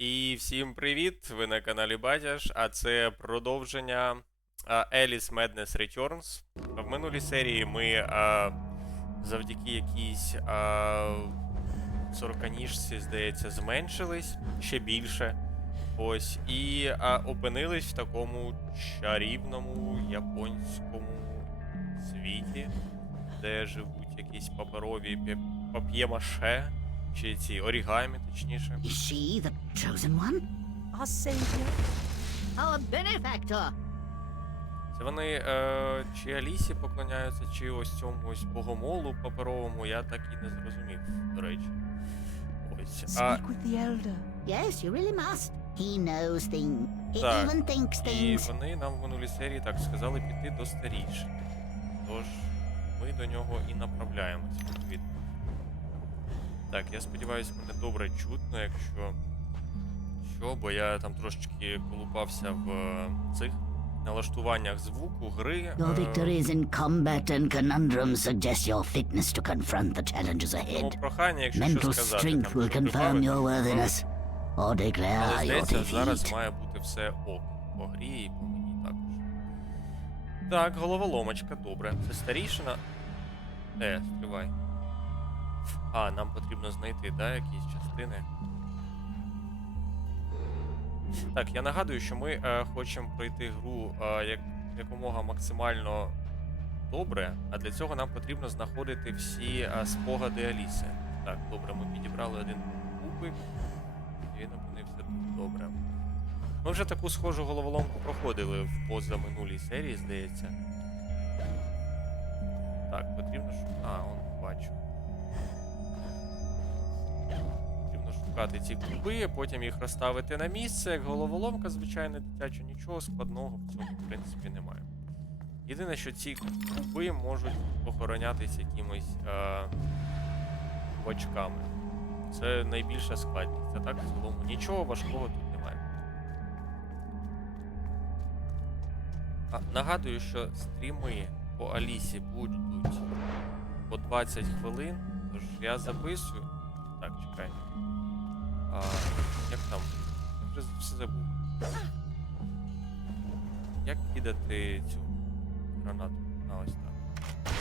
І всім привіт! Ви на каналі Батяш, а це продовження Alice Madness Returns. В минулій серії ми а, завдяки якійсь а, сороканіжці, здається, зменшились ще більше. Ось, і а, опинились в такому чарівному японському світі, де живуть якісь паперові пє- пап'є-маше, чи ці орігамі, точніше. Chosen one? Our savior? Our benefactor? Це вони е, чи Алісі поклоняються, чи ось цьому ось богомолу паперовому, я так і не зрозумів, до речі. Ось. А, Speak with the elder. Yes, you really must. He knows things. He Так, even thinks і things. вони нам в минулій серії так сказали піти до старішини. Тож ми до нього і направляємось, відповідно. Так, я сподіваюся, мене добре чутно, якщо що, бо я там трошечки колупався в е, цих налаштуваннях звуку, гри. Your е, victories in combat and conundrums suggest your fitness to confront the challenges Тому прохання, якщо що Mental сказати, strength там, will що confirm your worthiness or Але declare your здається, зараз defeat. має бути все ок. По грі і по мені також. Так, головоломочка, добре. Це старішина. Е, стривай. А, нам потрібно знайти, да, якісь частини. Так, я нагадую, що ми е, хочемо пройти гру е, як, якомога максимально добре, а для цього нам потрібно знаходити всі е, спогади Аліси. Так, добре, ми підібрали один кубик. І він опинився тут добре. Ми вже таку схожу головоломку проходили в позаминулій серії, здається. Так, потрібно шу... А, он бачу. Потрібно шукати ці куби, потім їх розставити на місце, як головоломка, звичайно, дитяча, нічого складного в цьому, в принципі, немає. Єдине, що ці куби можуть охоронятись якимось е... бочками. Це найбільша складність. А так, в цілому, нічого важкого тут немає. А, нагадую, що стріми по Алісі будуть по 20 хвилин. Тож я записую. Так, чекай. А, як там? Вже все забув. Як кидати цю гранату? А, ось так.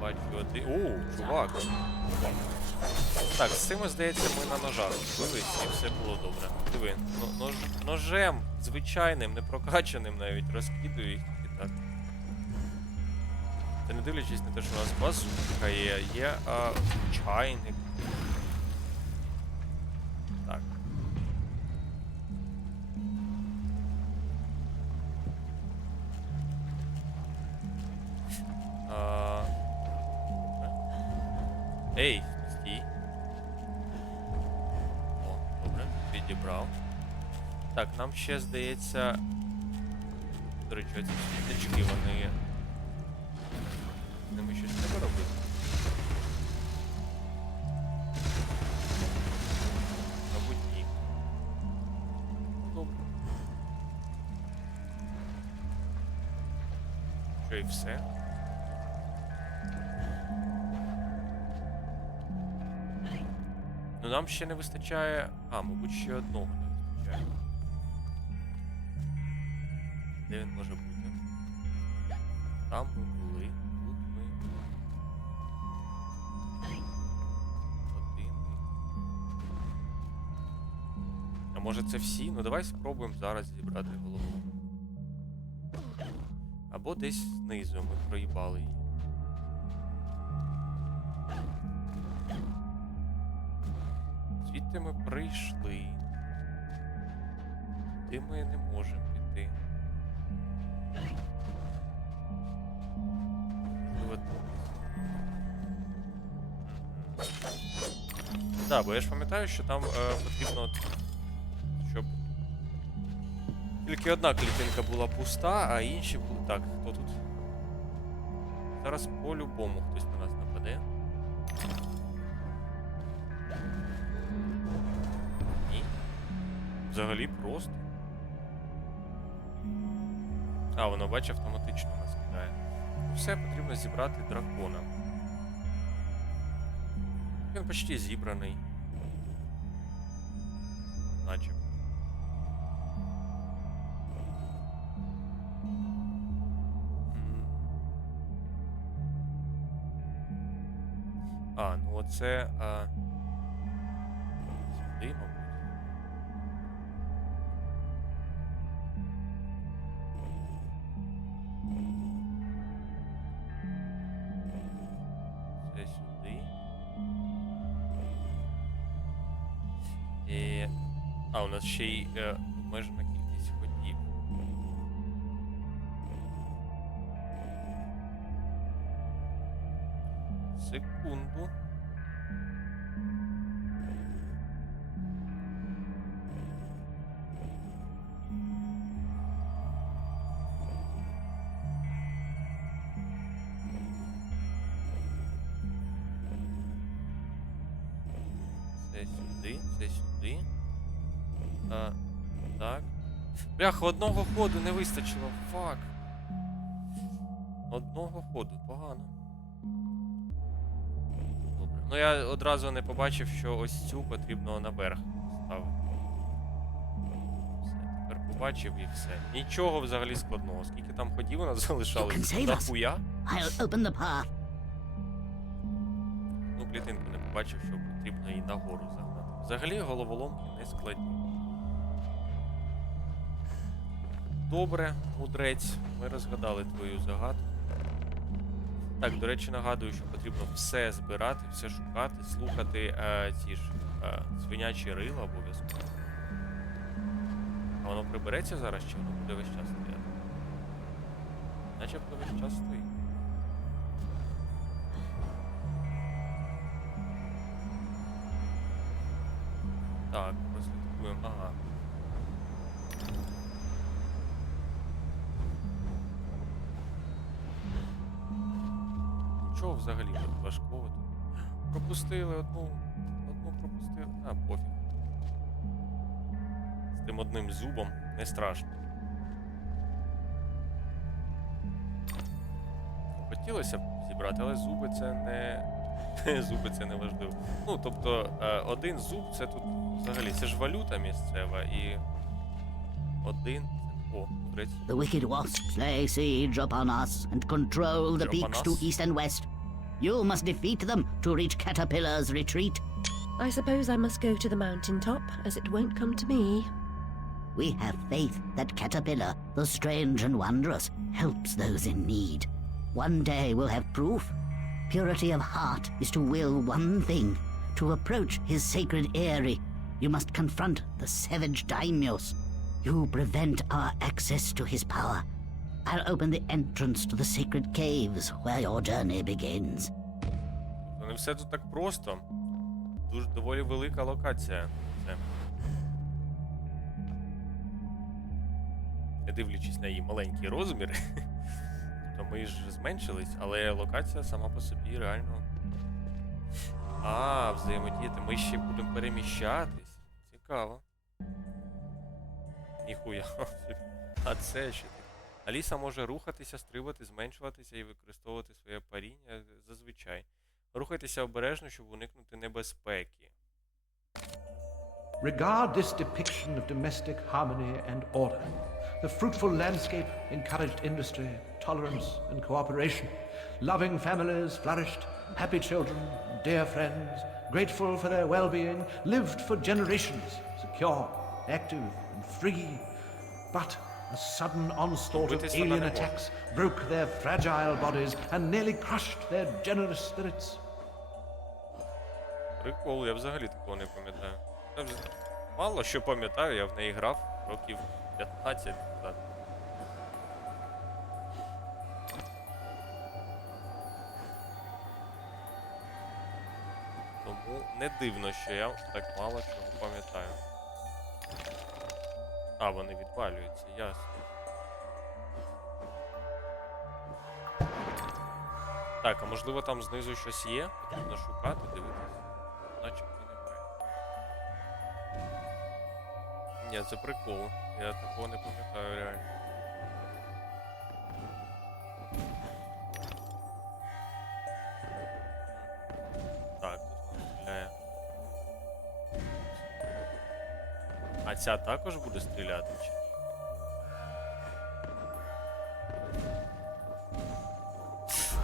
Бачу один. О, чувак. Так, з цим, здається, ми на ножах бились і все було добре. Диви, нож, ножем звичайним, не прокачаним навіть, розкидую їх і так. Та не дивлячись на те, що у нас базука є, є а, чайник. Так. А, Ей, стій. О, добре, підібрав. Так, нам ще здається. До речі, ці світлячки, вони. З Ними щось треба робити. Мабуть, ні. Добре. Що і все? Ну нам ще не вистачає. А, мабуть, ще одного не вистачає. Де він може бути? Там ми може це всі? Ну давай спробуємо зараз зібрати голову. Або десь знизу ми проїбали її. Звідти ми прийшли. Де ми не можемо піти. Так, бо я ж пам'ятаю, що там е, потрібно, тільки одна клітинка була пуста, а інші були. Так, хто тут? Зараз по-любому хтось на нас нападе. Ні. Взагалі просто. А, воно бачить автоматично нас кидає. Все потрібно зібрати дракона. Він почти зібраний. Наче. А, ну. А... Сюди, мабуть. Це сюди. І... А, у нас ще й е, обмежена кількість ходів. Секунду. А, так. Бляха, одного ходу не вистачило. Фак. Одного ходу, погано. Добре. Ну я одразу не побачив, що ось цю потрібно наверх ставити. Все, тепер побачив і все. Нічого взагалі складного. Скільки там ходів у нас can залишалось? Нахуя? Ну, клітинку не побачив, що потрібно і нагору загнати. Взагалі головоломки не складні. Добре, мудрець, ми розгадали твою загадку. Так, до речі, нагадую, що потрібно все збирати, все шукати, слухати е, ці ж е, свинячі рила обов'язково. А воно прибереться зараз, чи воно буде весь час стояти? Начебто весь час стоїть. Так, Пропустили одну. Одну пропустили. А, пофіг. З тим одним зубом не страшно. Хотілося б зібрати, але зуби це не. зуби це не важливо. Ну, тобто, е, один зуб це тут взагалі, це ж валюта місцева і. Один. О. The wicked wasps lay siege upon us and control the peaks to east and west. You must defeat them to reach Caterpillar's retreat. I suppose I must go to the mountain top, as it won't come to me. We have faith that Caterpillar, the strange and wondrous, helps those in need. One day we'll have proof. Purity of heart is to will one thing, to approach his sacred eyrie. You must confront the savage daimyos. You prevent our access to his power. I'll open the entrance to the sacred caves where your journey begins. Ну, не все тут так просто. Дуже доволі велика локація. Це. Не дивлячись на її маленький розмір, то ми ж зменшились, але локація сама по собі реально. А, взаємодіяти. Ми ще будемо переміщатись. Цікаво. Ніхуя. А це що? Аліса може рухатися, стрибати, зменшуватися і використовувати своє паріння зазвичай. Рухайтеся обережно, щоб уникнути небезпеки. Regard this depiction of domestic harmony and order. The fruitful landscape encouraged industry, tolerance, and cooperation. Loving families flourished, happy children, dear friends, grateful for their well being, lived for generations, secure, active, and free. But a sudden onslaught of alien attacks broke their fragile bodies and nearly crushed their generous spirits. Прикол, я взагалі такого не пам'ятаю. Мало що пам'ятаю, я в неї грав років 15 назад. Тому не дивно, що я так мало чого пам'ятаю. А, вони відвалюються, ясно. Так, а можливо там знизу щось є? Потрібно шукати, дивитися. Начебто немає. Ні, це прикол. Я такого не пам'ятаю реально. Ця також буде стріляти чи ні?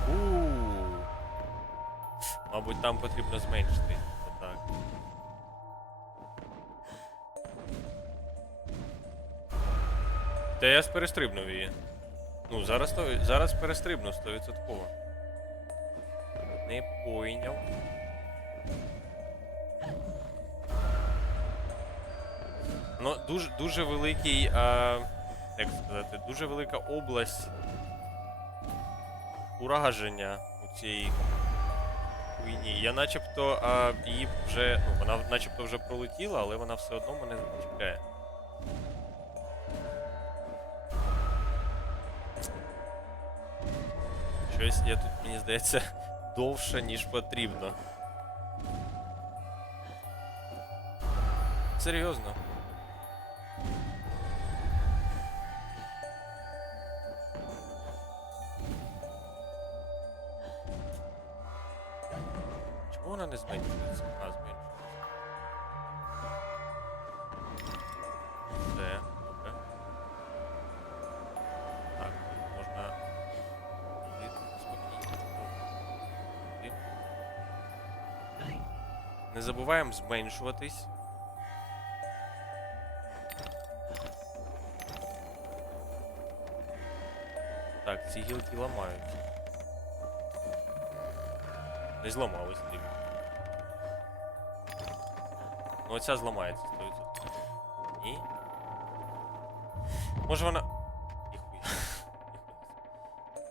У. Мабуть, там потрібно зменшити. Отак. Та я перестрибнув її. Ну, зараз, зараз перестрибну 100%. Не пойняв. Ну, дуже, дуже великий, а, як сказати, дуже велика область ураження у цій хуйні. Я начебто а, її вже. Ну, вона начебто вже пролетіла, але вона все одно мене чекає. Щось я тут, мені здається, довше, ніж потрібно. Серйозно. Не забуваємо зменшуватись. Так, ці гілки ламаються. Не зламались, дивно. Ну оця зламається 100%. Ні. Може вона.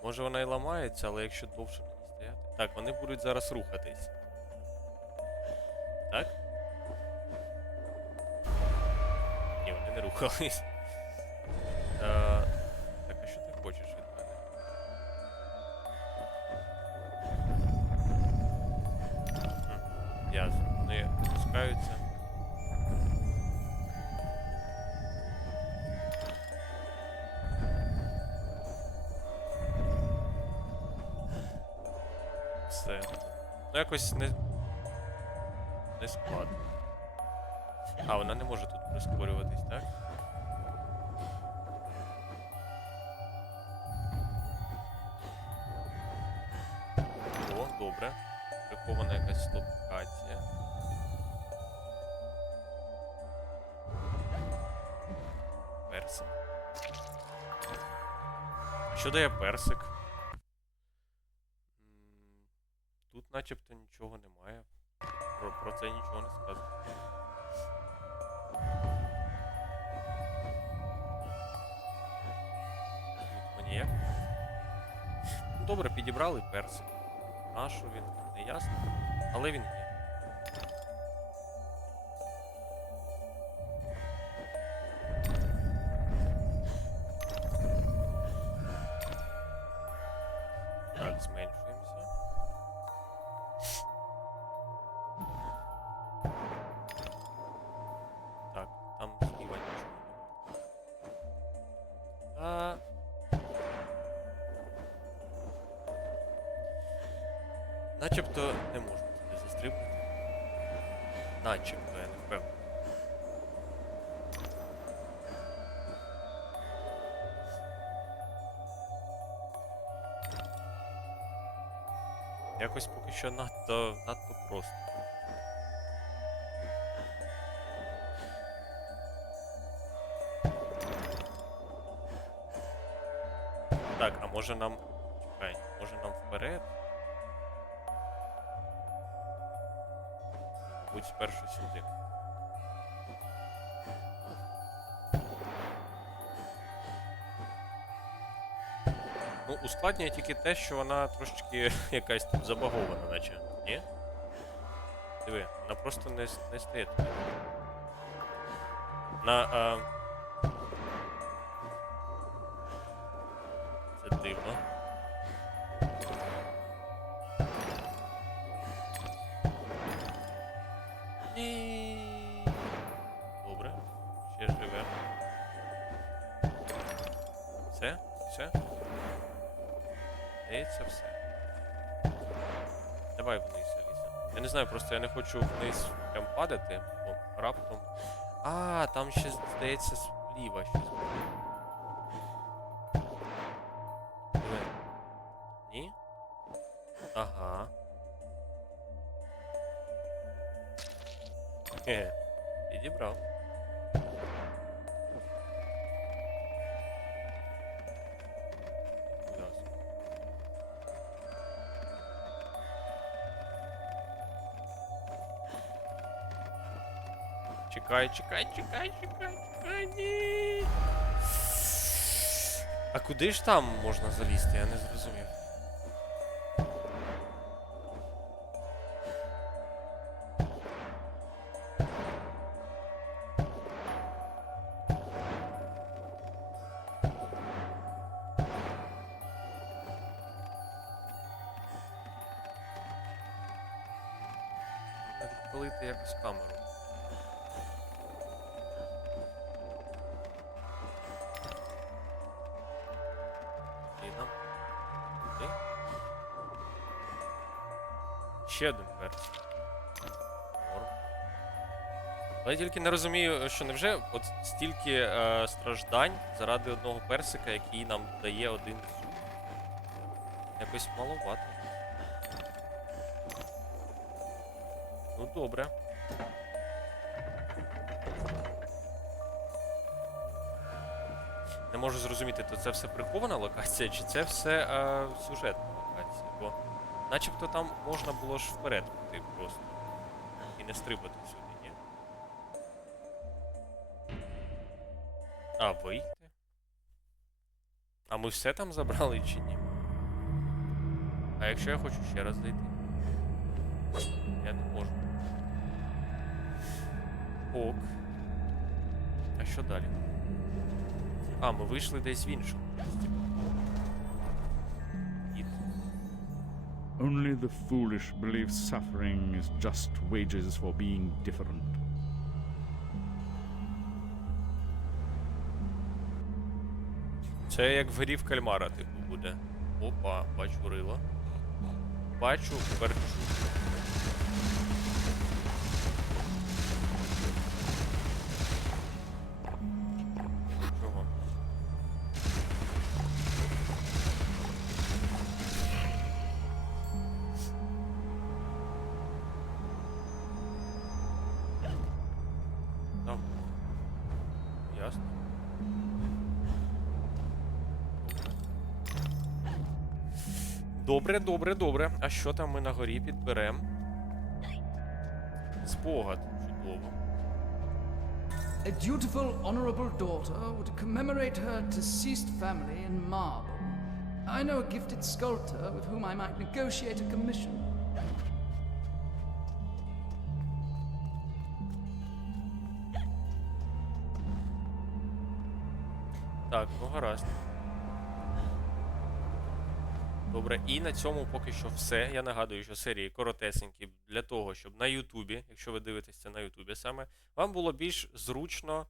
Може вона і ламається, але якщо довше ній стояти. Так, вони будуть зараз рухатись. Не. Е, Так, а що ти хочеш від мене? Мгм, Ясно. Вони пускаються. Все. Ну якось не. Не складно. А, вона не може тут прискорюватись, так? Прихована якась локація. Персик. Що дає персик? Тут начебто нічого немає. Про, про це нічого не сказано. Ну, добре, підібрали персик. Що він? Не ясно. Але він Начебто не можна туди застрибнути. Начебто, я не впевнений. Якось поки що надто, надто просто. Так, а може нам. Чекай, може нам вперед? Будь спершу сюди. Ну, ускладнює тільки те, що вона трошечки якась тут забагована, наче. Ні? Диви, вона просто не, не стає. На. А... Це дивно. Добре. Ще живе. Все? Все? Здається, все. Давай вниз, Аліса. Я не знаю, просто я не хочу вниз прям падати, О, раптом А, там ще, здається, зліва щось. Хе, підібрав. Ясно. Чекай, чекай, чекай, чекай, чекай, ні. А куди ж там можна залізти? Я не зрозумів. Треба відпалити якось камеру. І нам. Окей. Ще один перс. Але я тільки не розумію, що невже от стільки е, страждань заради одного персика, який нам дає один. Якось маловато. Ну добре. Не можу зрозуміти, то це все прихована локація, чи це все е, сюжетна локація. Бо начебто там можна було ж вперед піти просто. І не стрибати сюди, ні? А, вийти? А ми все там забрали чи ні? А якщо я хочу ще раз зайти? Я не можу. Ок. А що далі? А, ми вийшли десь в іншому. Only the foolish believe suffering is just wages for being different. Це як в грі в кальмара, типу, буде. Опа, бачу рило. Бачу верчу. Добре, добре, добре. А що там ми на горі підберем? Спогад. Чудово. A dutiful, honorable daughter would commemorate her deceased family in marble. I know a gifted sculptor with whom I might negotiate a commission. Так, ну гаразд. Добре, і на цьому поки що все. Я нагадую, що серії коротесенькі для того, щоб на Ютубі, якщо ви дивитеся на Ютубі саме, вам було більш зручно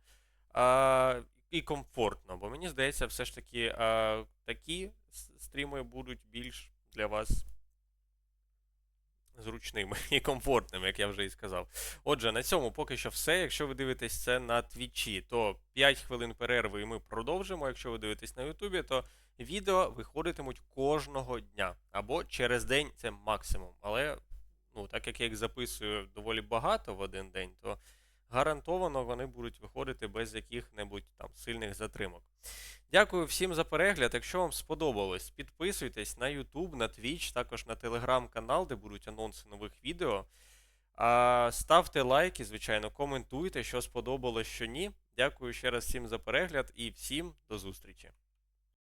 а, і комфортно. Бо мені здається, все ж таки а, такі стріми будуть більш для вас зручними і комфортними, як я вже і сказав. Отже, на цьому поки що все. Якщо ви дивитесь це на Твічі, то 5 хвилин перерви і ми продовжимо. Якщо ви дивитесь на Ютубі, то відео виходитимуть кожного дня або через день це максимум. Але ну, так як я їх записую доволі багато в один день, то гарантовано вони будуть виходити без яких-небудь там сильних затримок. Дякую всім за перегляд. Якщо вам сподобалось, підписуйтесь на YouTube, на Twitch, також на телеграм-канал, де будуть анонси нових відео. А, ставте лайки, звичайно, коментуйте, що сподобалось, що ні. Дякую ще раз всім за перегляд і всім до зустрічі.